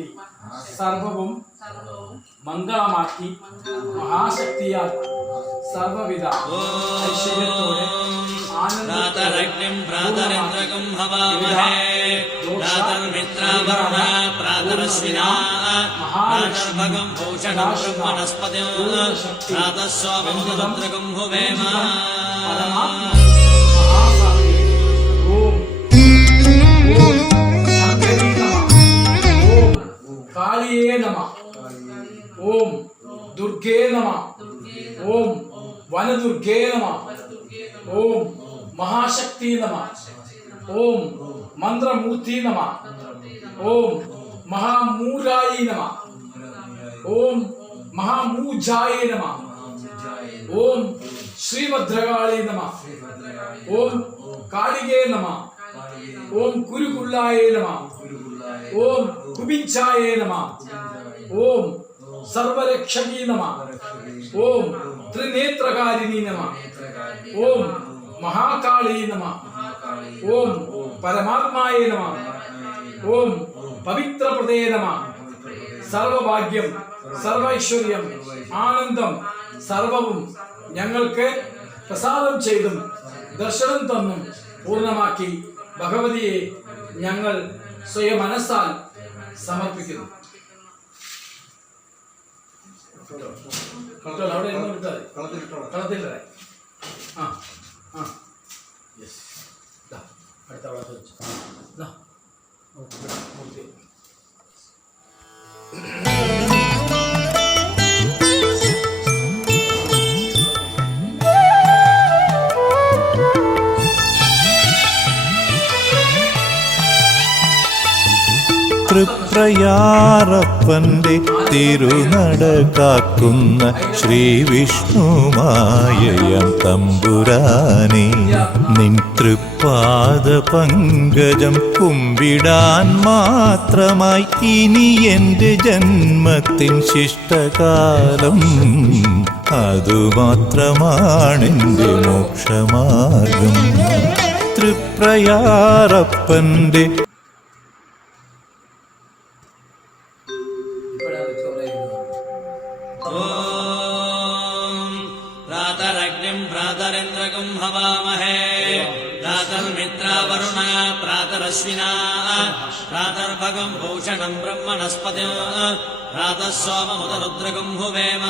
മഹാശക്തി സർവവും മംഗളമാക്കി മഹാശക്തിയാൽ സർവവിധ ഐശ്വര്യത്തോടെ പ്രാതരഗ്നിം പ്രാതരേന്ദ്രകം ഹവാമഹേ പ്രാതർമിത്രാവരുണ പ്രാതരശ്വിനാ പ്രാതർഭഗം ഭൂഷണം ബ്രഹ്മണസ്പതിം പ്രാതസ്വാമമുദ്രകം ഹുവേമ. കാളിയേ നമഃ. ഓം ദുർഗേ നമഃ. ഓം വനദുർഗേ നമഃ. ഓം മഹാശക്തി നമഃ. ഓം മന്ത്രമൂർത്തി നമഃ. ഓം മഹാമൂലായി നമഃ. ഓം മഹാമൂജായ നമഃ. ഓം ശ്രീഭദ്രകാളി നമഃ. ഓം കാളികേ നമഃ. ഓം കുരുകുള്ളായ നമഃ. ഓം കുബിഞ്ചായ നമഃ. ഓം സർവരക്ഷകീ നമഃ. ഓം ത്രിനേത്രകാരിണി നമഃ. ഓം മഹാകാളി നമഃ. ഓം പരമാത്മായ നമഃ. ഓം പവിത്രപ്രദേ നമഃ. സർവഭാഗ്യം സർവൈശ്വര്യം ആനന്ദം സർവവും ഞങ്ങൾക്ക് പ്രസാദം ചെയ്തും ദർശനം തന്നും പൂർണ്ണമാക്കി ഭഗവതിയെ ഞങ്ങൾ സ്വയം മനസ്സാൽ സമർപ്പിക്കുന്നു. അവിടെ കളത്തിൽ അടുത്ത അവിടെ വെച്ചു. തൃപ്രയാറപ്പന്റെ തിരുനട കാക്കുന്ന ശ്രീവിഷ്ണുമായയം തമ്പുരാനെ നിൻ തൃപ്പാദ പങ്കജം കുമ്പിടാൻ മാത്രമായി ഇനി എൻ്റെ ജന്മത്തിൻ ശിഷ്ടകാലം അതുമാത്രമാണെൻ്റെ മോക്ഷമാർഗം. തൃപ്രയാറപ്പന്റെ പ്രാതരഗ്നിം പ്രാതരേന്ദ്രകം ഹവാമഹേ പ്രാതർമിത്രാവരുണ പ്രാതരശ്വിനാ പ്രാതർഭഗം ഭൂഷണം ബ്രഹ്മണസ്പതിം പ്രാതസ്വാമമുദരുദ്രകം ഹുവേമ.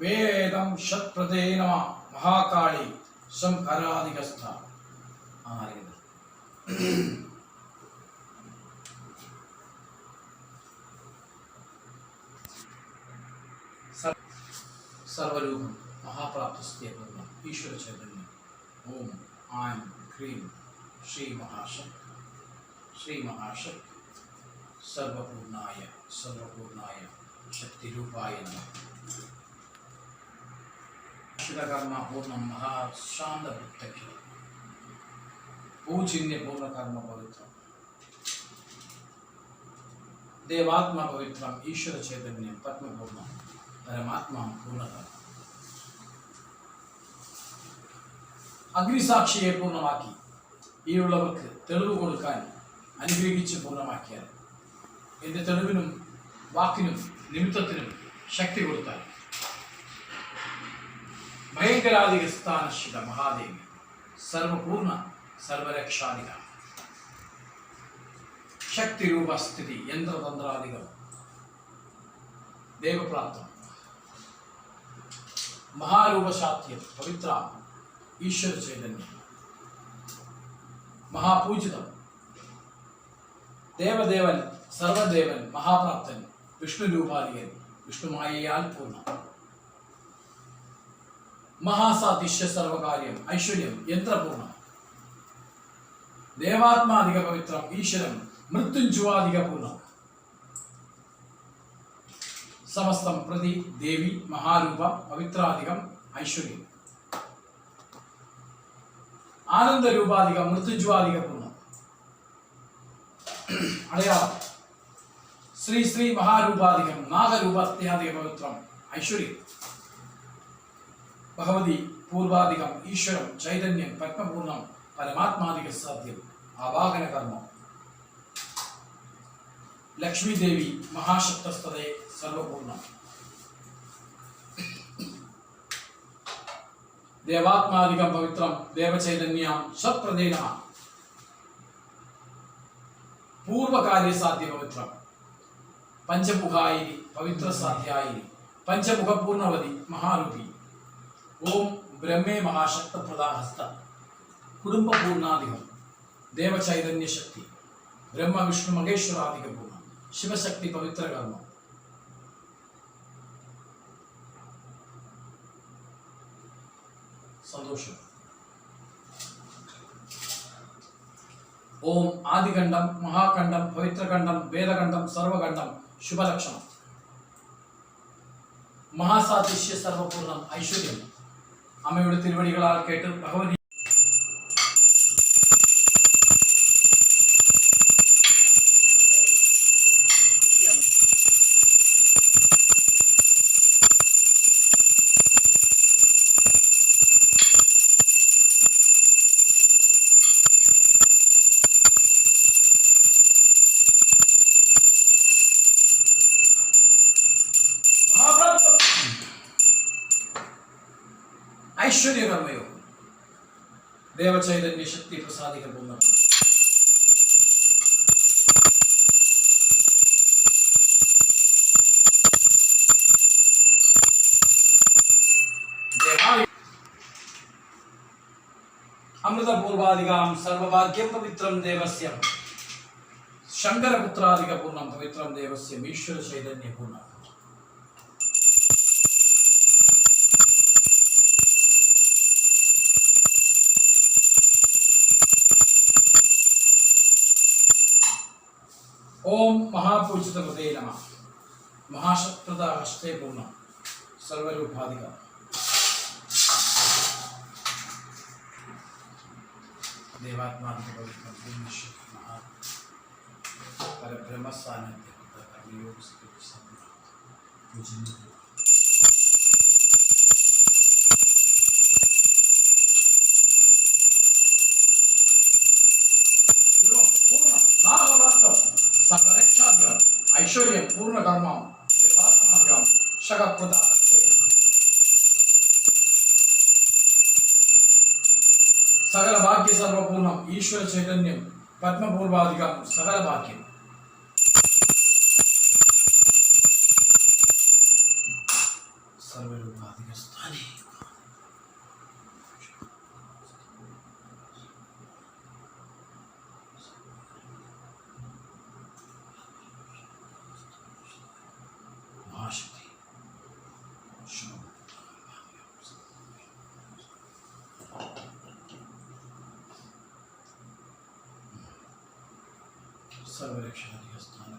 വേദം ഷത്പ്രദേ നമഃ. മഹാകാളി ശംഖരാധികസ്ഥ. സർവരൂപം മഹാപ്രാപ്തസ്യ ഈശ്വര ചൈതന്യം. ഓം ആം ക്രീം ശ്രീ മഹാശക്തി സർവപൂർണായ ശക്തിരൂപായ നമഃ. കർമ്മ പൂർണ്ണം മഹാശാന്തവൃത്തഖ്യ പൂജിന്യ പൂർണ്ണകർമ്മ പവിത്രം ദേവാത്മ പവിത്രം ഈശ്വര ചൈതന്യം പത്മപൂർണ്ണം പരമാത്മാ പൂർണ്ണകർമ്മ. അഗ്നിസാക്ഷിയെ പൂർണ്ണമാക്കി ഈയുള്ളവർക്ക് തെളിവ് കൊടുക്കാൻ അനുഗ്രഹിച്ച് പൂർണ്ണമാക്കിയാൽ എന്റെ തെളിവിനും വാക്കിനും നിമിത്തത്തിനും ശക്തി കൊടുത്താൽ ഭയങ്കരാധിക സ്ഥാനശിത മഹാദേവി സർവപൂർണ്ണ സർവരക്ഷാധിക ശക്തിരൂപസ്ഥിതി യന്ത്രതന്ത്രാധികം ദേവപ്രാപ്തം മഹാരൂപശാത്യം പവിത്ര ഈശ്വര ചൈതന്യം മഹാപൂജിതം ദേവദേവൻ സർവദേവൻ മഹാപ്രാപ്തൻ വിഷ്ണുരൂപാധികൻ വിഷ്ണുമായയാൽ പൂർണ്ണം മഹാസാതിശ്യ സർവകാര്യം ഐശ്വര്യം യന്ത്രപൂർണ്ണം ദേവാത്മാധിക പവിത്രം ഈശ്വരം മൃത്യുഞ്ജുവാധിക പൂർണ്ണം സമസ്തം പ്രതി ദേവി മഹാരൂപ പവിത്രാധികം ഐശ്വര്യം ആനന്ദരൂപാധികം മൃത്യുഞ്ജുവാധിക പൂർണ്ണം അടയാളം ശ്രീ ശ്രീ മഹാരൂപാധികം നാഗരൂപാത്യാധിക പവിത്രം ഐശ്വര്യം ഭഗവതി പൂർവാധികം ഈശ്വരം ചൈതന്യം പത്മപൂർണം പരമാത്മാധിക സാധ്യം ആവാഹന കർമ്മം ലക്ഷ്മി ദേവി മഹാശക്തസ്തേ സർവപൂർണം ദേവാത്മാധികം പവിത്രം ദേവചൈതന്യം സത്പ്രദേന പൂർവകാര്യസാധ്യ പവിത്രം പഞ്ചമുഖായിനി പവിത്രസാധ്യായിനി പഞ്ചമുഖപൂർണവതി മഹാരൂപി ഓം ബ്രഹ്മേ മഹാശക്തപ്രദാഹസ്ത കുടുംബപൂർണാധികം ദേവചൈതന്യശക്തി ബ്രഹ്മ വിഷ്ണു മഹേശ്വരാധിക പൂർണ്ണം ശിവശക്തി പവിത്രകർമ്മം സന്തോഷം. ഓം ആദികണ്ഠം മഹാകണ്ഠം പവിത്രകണ്ഠം വേദകണ്ഠം സർവകണ്ഠം ശുഭലക്ഷണം മഹാസാദൃശ്യ സർവപൂർണം ഐശ്വര്യം അമ്മയുടെ തിരുവടികളാൽ കേട്ട് ഭഗവതി ഐശ്വര്യകർമ്മയോ ദേവചൈതന്യ ശക്തി പ്രസാദിക്കുന്ന അമൃതപൂർവാധികാം സർവഭാഗ്യം പവിത്രം ദേവസ്യം ശങ്കരപുത്രാധിക പൂർണ്ണം പവിത്രം ദേവസ്യം ഈശ്വര ചൈതന്യ പൂർണ്ണം ഓം മഹാപൂജിത ഹൃദയ നമ മഹാശക്തത ഹസ്തേ പൂർണ്ണ സർവരൂപാധിക ദേവാത്മാധിക പവിത്ര പരബ്രഹ്മസാന്നിധ്യ ഐശ്വര്യം പൂർണ്ണകർമ്മം ദേവാത്മാധികം ശകപ്രദ സകല ഭാഗ്യ സർവപൂർണം ഈശ്വര ചൈതന്യം പത്മപൂർവാധികം സകല ഭാഗ്യം സർവരൂപാധിക സ്ഥാനേ മഹാശക്തി സർവരക്ഷാധിക സ്ഥാന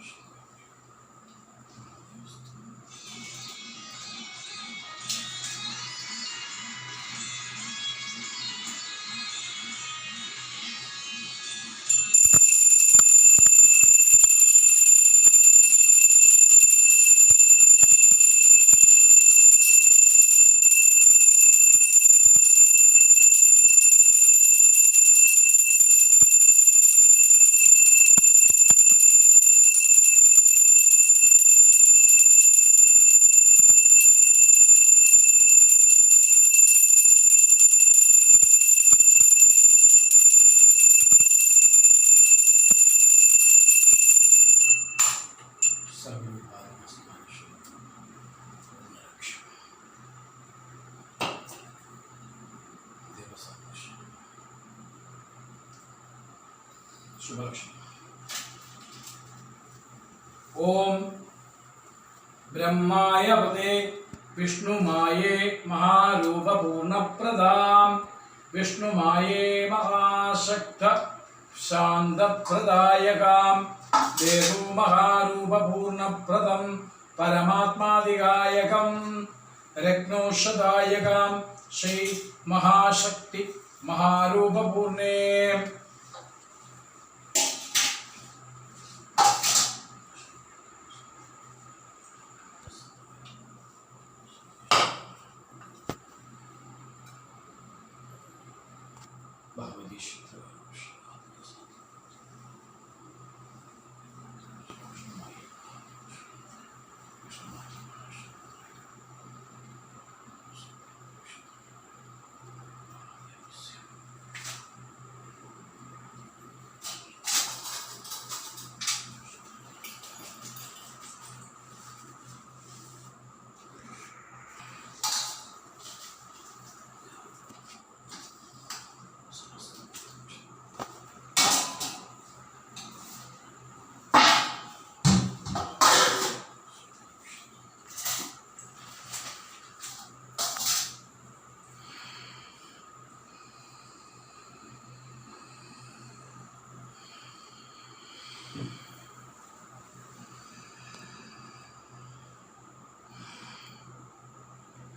ശുഭലക്ഷണം. ഓം ബ്രഹ്മായ പദേ വിഷ്ണുമായേ മഹാരൂപപൂർണപ്രദാം വിഷ്ണുമായേ മഹാശക്ത ശാന്തപ്രദായകാം ദേവോ മഹാരൂപപൂർണപ്രദം പരമാത്മാധികായകം രത്നോഷദായകാം ശ്രീ മഹാശക്തി മഹാരൂപപൂർണേ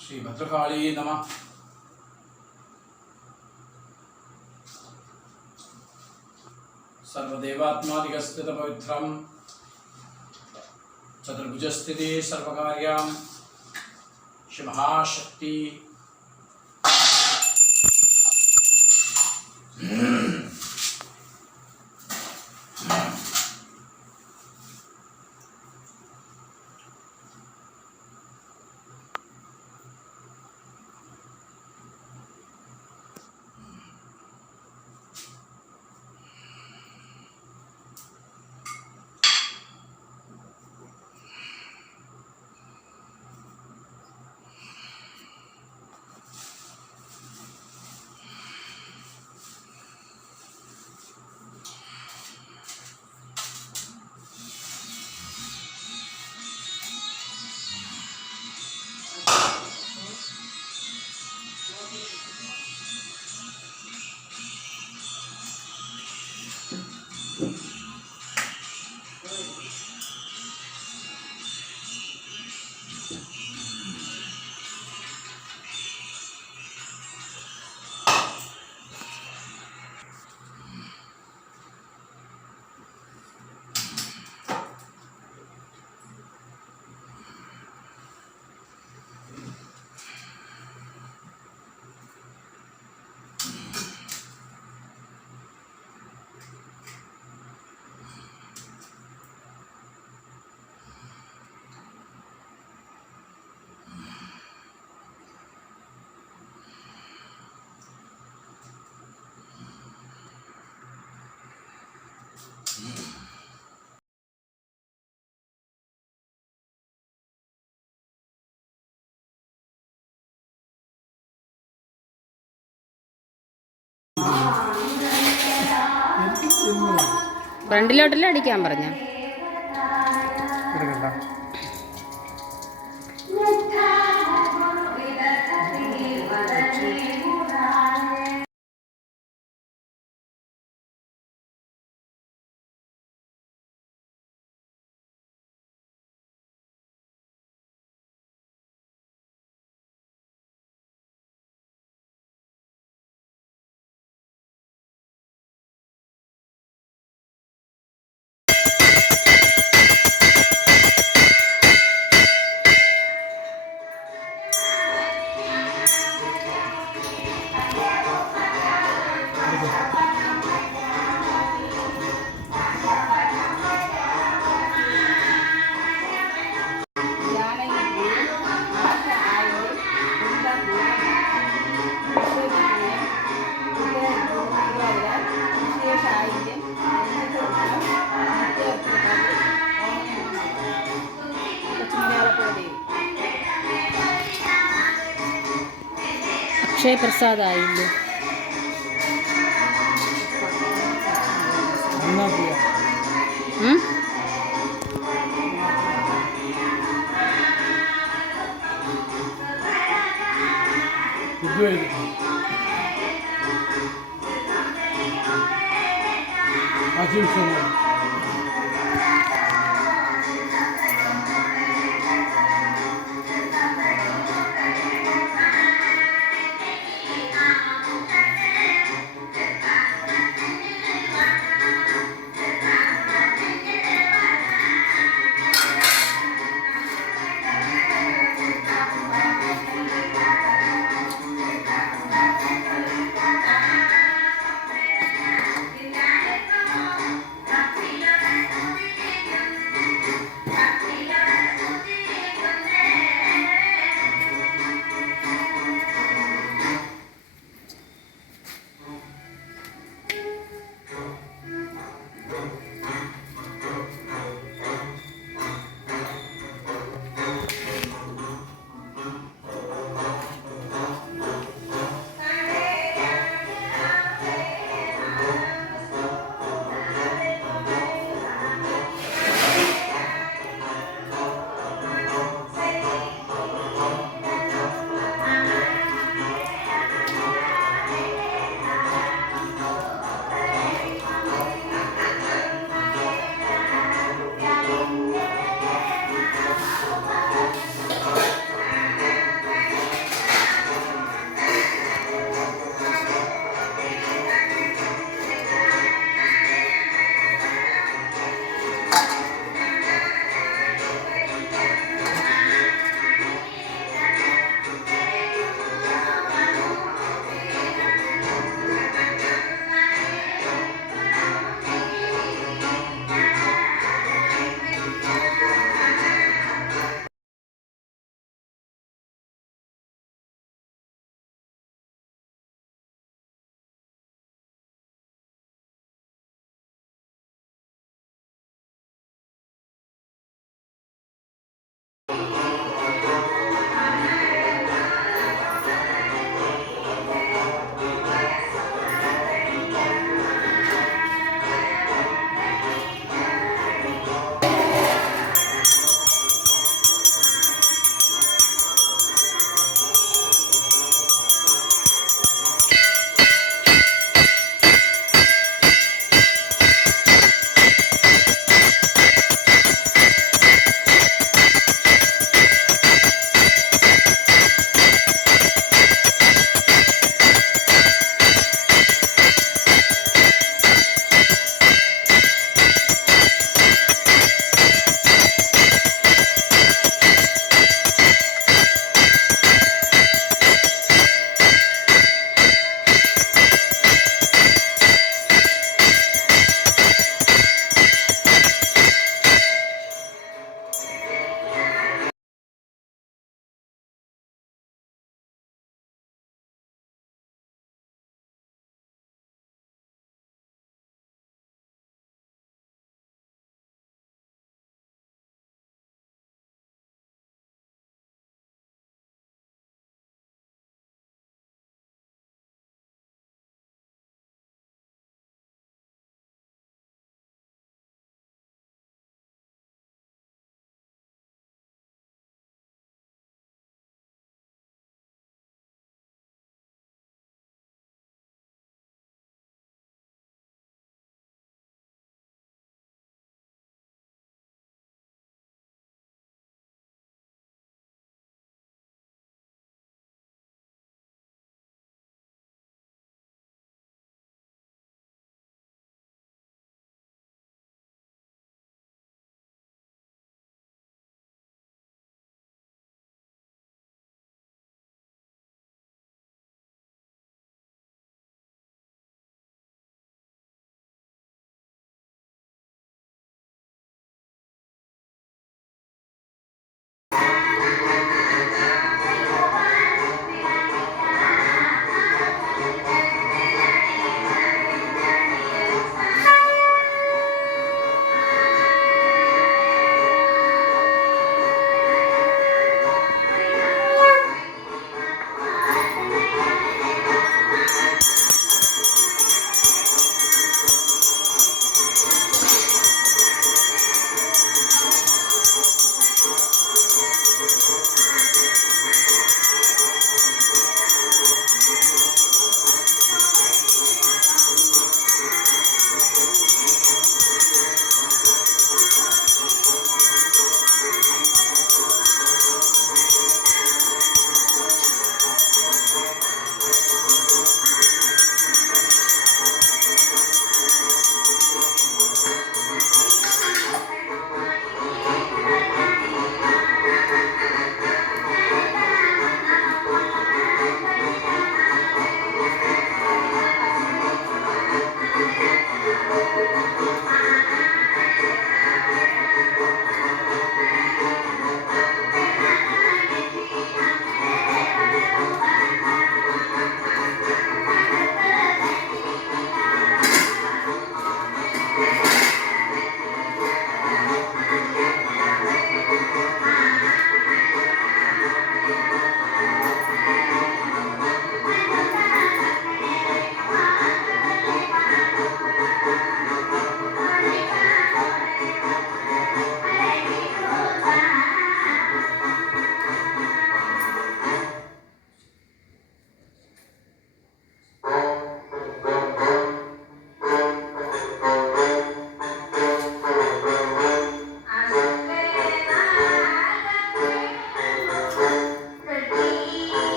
ശ്രീ ഭദ്രകാളി നമഃ. സർവദേവാത്മാദികസ്ഥിതപവിത്രം ചതുർഭുജസ്ഥിതി സർവകാര്യാം ശ്രീ മഹാശക്തി ഫ്രണ്ടിലോട്ടല്ലേ അടിക്കാൻ പറഞ്ഞ അക്ഷയപ്രസാദായില്ലേ? Acil